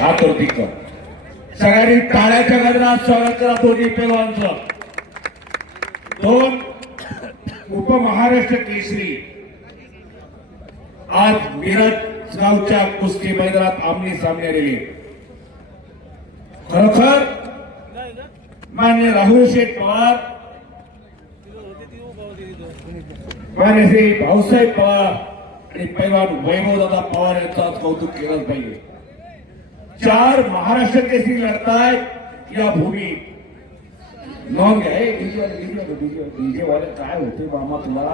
हातवरती कर सगळ्यांनी टाळ्याच्या गजरात स्वागत करा दोन्ही पेलवांचं दोन उपमहाराष्ट्र केसरी. आज मिरज गावच्या कुस्ती मैदानात आमने सामने आलेले. खरोखर मान्य राहुल शेठ पवार मान्य श्री भाऊसाहेब पवार आणि पैलवान वैभवदादा पवार यांचं आज कौतुक केलंच पाहिजे. चार महाराष्ट्र केसरी लढतायत या भूमी. नोंद घ्या डीजे वाले काय होते मामा तुला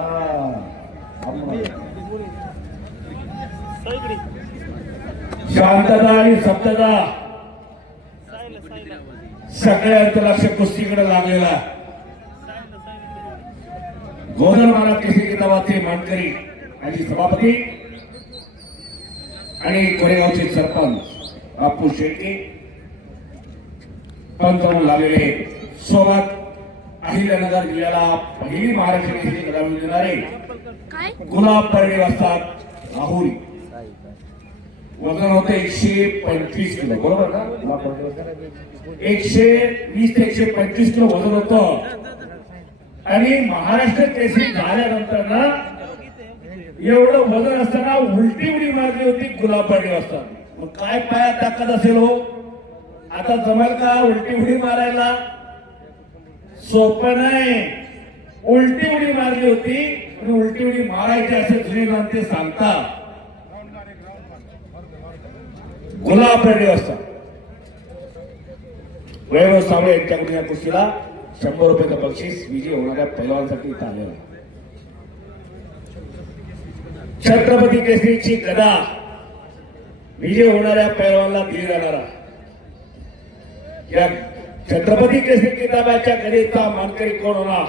शांतता आणि सप्तता. सगळ्यांचं लक्ष कुस्तीकडे लागलेला. गोधन महाराज केसरी किताबाचे मानकरी आणि सभापती आणि कोरेगावचे सरपंच. बापू शेट्टी. पंच म्हणून लागलेले सोबत अहिल्यानगर जिल्ह्याला पहिली महाराष्ट्र केसरी देणारे गुलाब परडे असतात राहुरी. वजन होतं एकशे पंचवीस किलो बरोबर ना? गुलाब. एकशे वीस ते एकशे पंचवीस किलो वजन होतं. आणि महाराष्ट्र केसरी झाल्यानंतर ना एवढं वजन असताना उलटी उडी मारली होती गुलाब परडे असतात मग काय पायात ताकद असेल हो? आता जमेल का उलटी उडी मारायला? सोपं नाही. उलटी उडी मारली होती आणि उलटी उडी मारायची असे जुने ते सांगता. गुलाब रेडी असतात वैभव सावळे यांच्याकडून या कुस्तीला. शंभर रुपयाचं बक्षीस विजय होणाऱ्या पैलवांसाठी इथं आलेलं छत्रपती केसरीची गदा. विजय होणाऱ्या पैलवानला दिली जाणार आहे. या छत्रपती कृष्ण किताबाच्या गणिता मानकरी कोण होणार?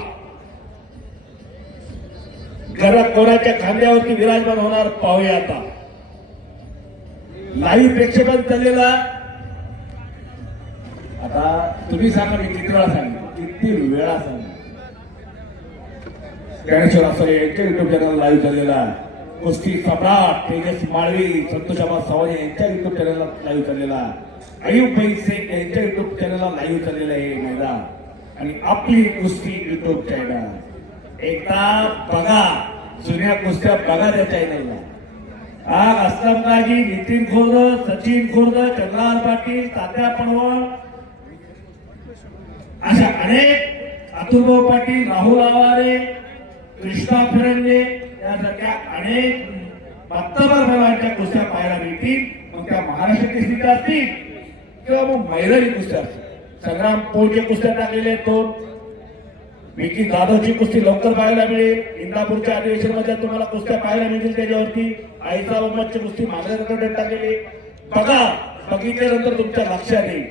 घरात कोणाच्या खांद्यावरती विराजमान होणार? पाहूया आता. लाईव्ह प्रेक्षेपण चाललेला आता तुम्ही सांगा मी किती वेळा सांगितलं? किती वेळा सांगितलं? ज्ञानेश्वर असं यांच्या युट्यूब चॅनल लाईव्ह चाललेला कुस्ती सम्राट तेजस माळवी संतोषाबा सावंत यांच्या युट्यूब चॅनलला लाईव्ह चाललेला अयुब भाई यांच्या युट्यूब चॅनलला लाईव्ह चाललेलं आहे मैदान. आणि आपली कुस्ती युट्यूब चॅनल एकदा बघा जुन्या कुस्त्या बघा त्या चॅनलला आज असलमदाजी नितीन खुर्द सचिन खुर्द चंद्रलाल पाटील तात्या पडवळ. अशा अनेक अतुलभाऊ पाटील राहुल आवारे कृष्णा फिरंगे यासारख्या अनेक मातबर बैलांच्या कुस्त्या पाहायला मिळतील. मग त्या महाराष्ट्र केसरीच्या असतील किंवा मग मैदानी कुस्त्या असतील. संग्राम पोळच्या कुस्त्या टाकलेल्या आहेत दोन. विकी जाधवची कुस्ती लवकर पाहायला मिळेल. इंदापूरच्या अधिवेशनमध्ये तुम्हाला कुस्त्या पाहायला मिळतील त्याच्यावरती. आईचा मोहम्मदची कुस्ती माझ्याकडे टाकलेली बघा बघितल्यानंतर तुमच्या लक्षात येईल.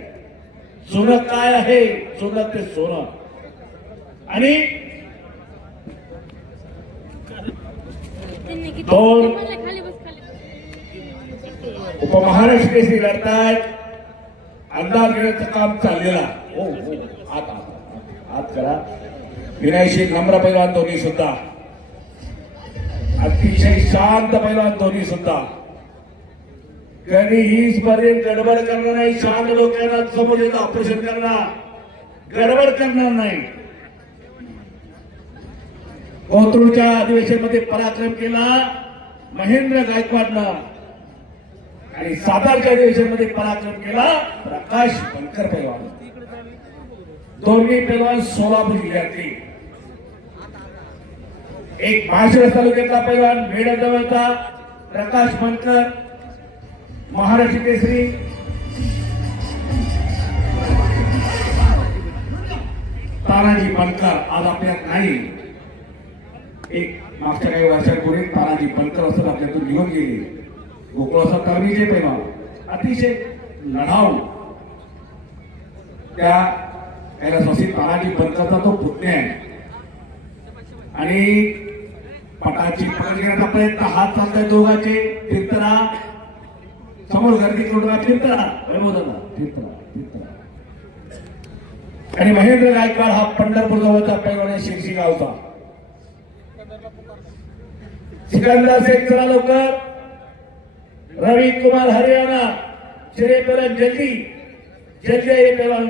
जुनं काय आहे? जुनं ते सोनं. आणि त्यांनी किती उपमहाराष्ट्र केसरी लढतायत. अंदाज घेण्याचं काम चाललेला हो हो. आत आत करा. विनायशी नम्र पैलवान दोन्ही सुद्धा. अतिशय शांत पैलवान दोन्ही सुद्धा. कधी ही स्पर्धेत गडबड करणार नाही? शांत डोक्याला समोर येतं ऑपरेशन करणार. गडबड करणार नाही. कोथरूडच्या अधिवेशनमध्ये पराक्रम केला महेंद्र गायकवाडनं. आणि सातारच्या अधिवेशनमध्ये पराक्रम केला प्रकाश बनकर पैलवान. दोन्ही पैलवान सोलापूर जिल्ह्यातले. एक माळशिरस तालुक्यातला पैलवान मेडजवळचा प्रकाश बनकर महाराष्ट्र केसरी. तानाजी बनकर आज आपल्यात नाही. एक मागच्या काही वर्षांपूर्वी तानाजी बनकर असत आपल्यातून निघून गेले. गोकुळाचा तरणीचे पैलवान अतिशय लढाऊ त्या याला ससी तानाजी बनकरचा तो पुतण्या आहे. आणि पटाची पकड घेण्याचा प्रयत्न हात चालताय दोघांचे. फिरतरा समोर गर्दी करून फिरतरा वैभवदादा दादा फिरतरा आणि महेंद्र गायकवाड हा पंढरपूर जवळचा पैलवान शिरशी गावचा सिकंदर शेख चला लवकर. कुमार हरियाणा चिरे पहला जल्दी. जल्दी आइए पहलवान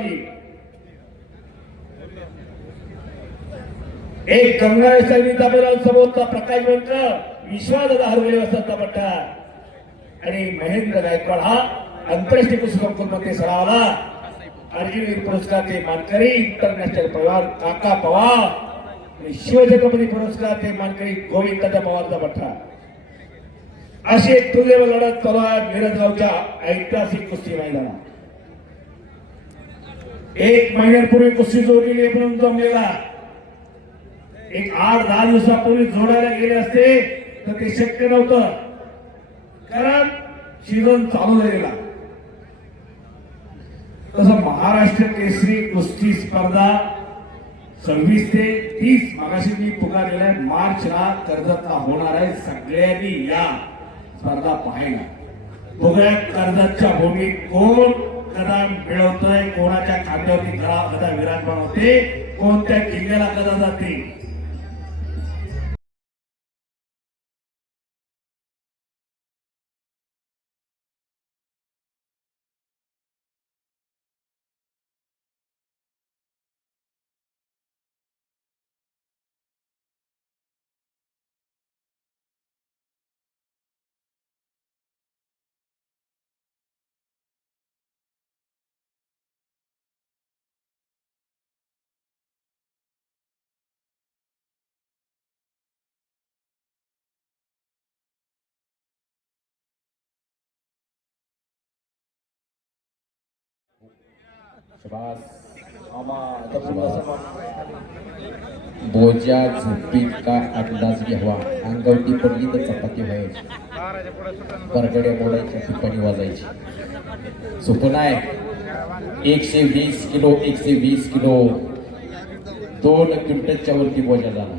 एक गंगा सैनीचा पहलवान समोरचा प्रकाश बनकर विश्वासदा हरवले वसंत पट्टा. आणि महेंद्र गायकवाड हा आंतरराष्ट्रीय पुस्तकमध्ये सरावला. अर्जुन पुरस्कारचे मानकरी इंटरनॅशनल पवार काका पवार. आणि शिवछत्रपती पुरस्कारचे मानकरी गोविंद पवारचा पठ्ठा. अशी एक तुल्यव लढत चालू आहे मिरज ऐतिहासिक कुस्ती मैदानात. एक महिन्यापूर्वी कुस्ती जोडलेली म्हणून जमलेला. एक आठ दहा दिवसापूर्वी जोडायला गेले असते तर ते शक्य नव्हतं. कारण सीझन चालू झालेला. तसं महाराष्ट्र केसरी कुस्ती स्पर्धा सव्वीस ते तीस मागाशी मी पुकारलेला आहे मार्चला कर्जतला होणार आहे सगळ्यांनी या स्पर्धा पाहायला. बघूया कर्जतच्या भूमीत कोण कदा मिळवतोय कोणाच्या खांद्यावरती कदा गदा विराजमान होते कोणत्या किल्ल्याला कदा जाते बोजा झोपीत का अंदाज घ्यावा? अंगवटी पडली तर चपाती व्हायची. परगड्या मोडायच्या टिप्पणी वाजायची. सोपं आहे एकशे वीस किलो एकशे वीस किलो. दोन क्विंटलच्या वरती बोजा झाला.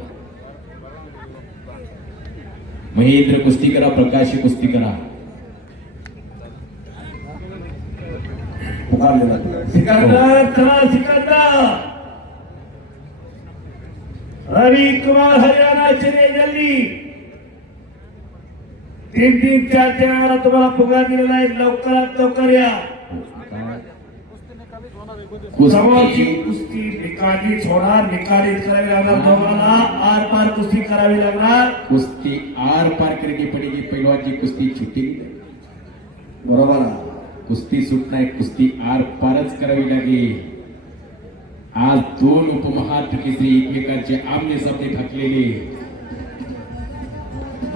महेंद्र कुस्ती करा प्रकाशी कुस्ती करा सिकंदर चला सिकंदर रवि कुमार हरियाणा चले जल्दी तीन तीन चार चार वेळा तुम्हाला पुकार दिलेला आहे लवकरात लवकर या समोरची कुस्ती कुस्ती निकालीच होणार निकालीच करावी लागणार दोघांना आर पार कुस्ती करावी लागणार कुस्ती आर पार करके पडेगी पैलवानची कुस्ती छुट्टी बरोबर आहे. कुस्ती सुट नाही कुस्ती आर पारच करावी लागेल. आज दोन उपमहाराष्ट्र एकमेकांचे आमने सामने ठाकलेले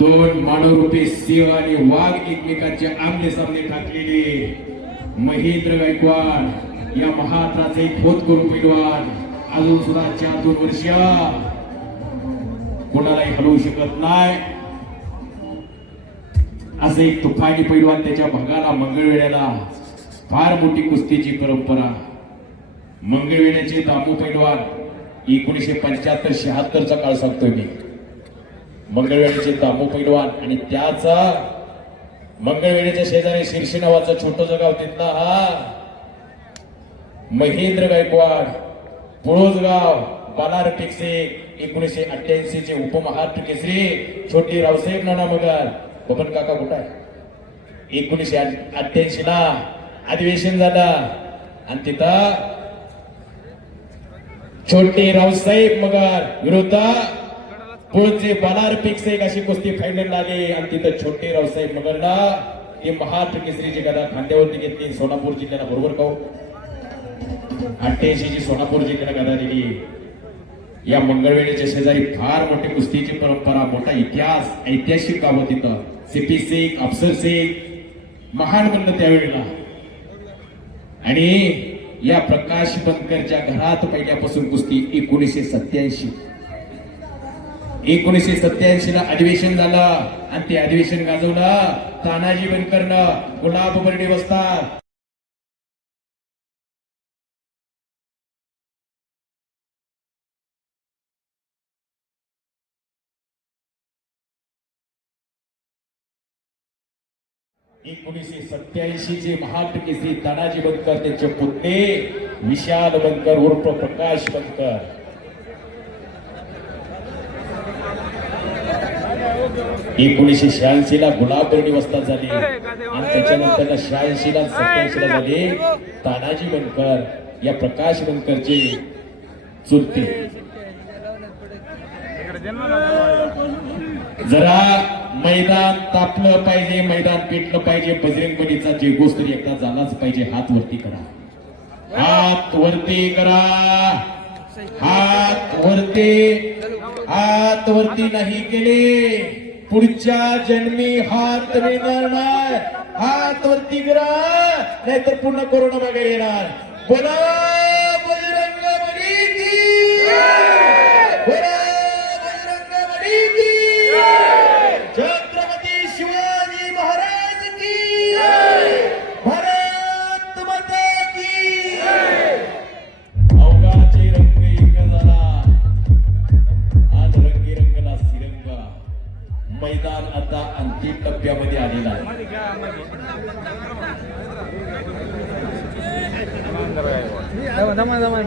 दोन मानवरूपी सिंह आणि वाघ एकमेकांचे आमने सामने ठाकलेले महेंद्र गायकवाड या महाराष्ट्राचे खोत करून अजून सुद्धा चार दोन वर्ष कोणालाही हलवू शकत नाही. असं एक तुफानी पैलवान त्याच्या भागाला मंगळवेड्याला फार मोठी कुस्तीची परंपरा. मंगळवेड्याचे दामू पैलवान एकोणीसशे पंच्याहत्तर शहात्तरचा काळ सांगतोय मी. मंगळवेड्याचे दामू पैलवान आणि त्याचा मंगळवेड्याच्या शेजारी शिर्षी नावाचं छोटं गाव तिथला हा महेंद्र गायकवाड पुळोजगाव बालार टिकसे एकोणीसशे अठ्ठ्याऐंशी चे उपमहाराष्ट्र केसरी छोटी रावसाहेब नाना मगर बबन काका कुठं आहे? एकोणीसशे अठ्ठ्याऐंशी ला अधिवेशन झालं. आणि तिथं छोटे रावसाहेब मगर विरुद्ध पुढचे बालार पिक्स एक अशी कुस्ती फायनल आली. आणि तिथं छोटे रावसाहेब मगरला ते महाराष्ट्र केसरीची गदा खांद्यावरती घेतली. सोलापूर जिल्ह्याला बरोबर का अठ्ठ्याऐंशी ची सोलापूर जिल्ह्याला गदा दिली. या मंगळवेळीच्या शेजारी फार मोठी कुस्तीची परंपरा मोठा इतिहास ऐतिहासिक काम होती तिथं. सिपी सिंग अफसर सिंग महान बनलं त्यावेळेला. आणि या प्रकाश बनकरच्या घरात पहिल्यापासून कुस्ती एकोणीसशे सत्याऐंशी एकोणीसशे सत्याऐंशी ला अधिवेशन झालं आणि ते अधिवेशन गाजवलं. तानाजी बनकरनं गुलाब बर्डे बसतात. एकोणीसशे सत्याऐंशी चे महाराष्ट्र केसरी तानाजी बनकर त्यांचे पुतणे विशाल बनकर उर्फ प्रकाश बनकर. एकोणीसशे शहाऐंशी ला गुलाबर्णी वस्तात झाली. आणि त्याच्यानंतर शहाऐंशी ला सत्याऐंशी ला झाले तानाजी बनकर. या प्रकाश बनकरचे चुलते जरा मैदान तापलं पाहिजे मैदान पेटलं पाहिजे. बजरंगबलीचा जे गोष्ट एकदा झालाच पाहिजे हात वरती करा. हात वरती करा. हात वरती. हात वरती नाही केले. पुढच्या जन्मी हात मिळणार. नाही हात वरती करा. नाहीतर पुन्हा कोरोना मागे येणार. बोला. मैदान आता अंतिम टप्प्यामध्ये आलेला आहे.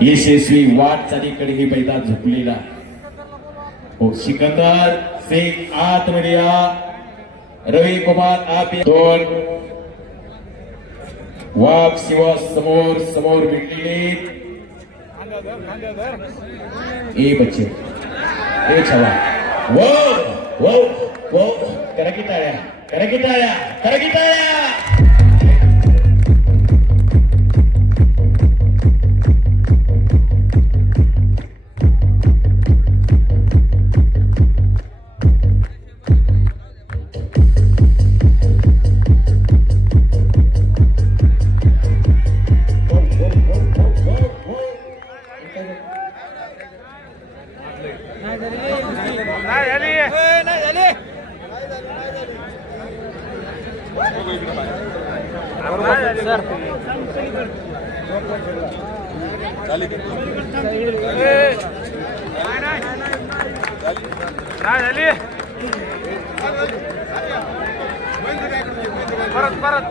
यशस्वी वाटचालीकडे हे मैदान झुकलेला हो सिकंदर शेख आतमध्ये या रवी कुमार आप दोन. वाघ शिवा समोर समोर भेटलेले ए बच्चे ए छवा. वो वो वो करा की टाळ्या परत परत.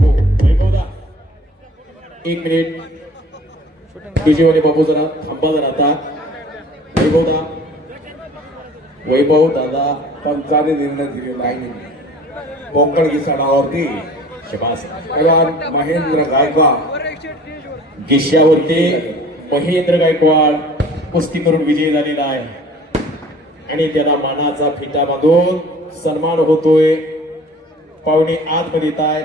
हो, एक मिनिट. डीजेवाले बाबू जरा थांबा जरा आता. वैभवदा वैभव दादा पंचाने निर्णय दिलेला आहे कोकण घिसाडावरती शबास महेंद्र गायकवाड. गिश्यावरती महेंद्र गायकवाड कुस्ती करून विजयी झालेला आहे. आणि त्याला मानाचा फिटा बांधून सन्मान होतोय. पाहुणे आतमध्ये येत आहेत.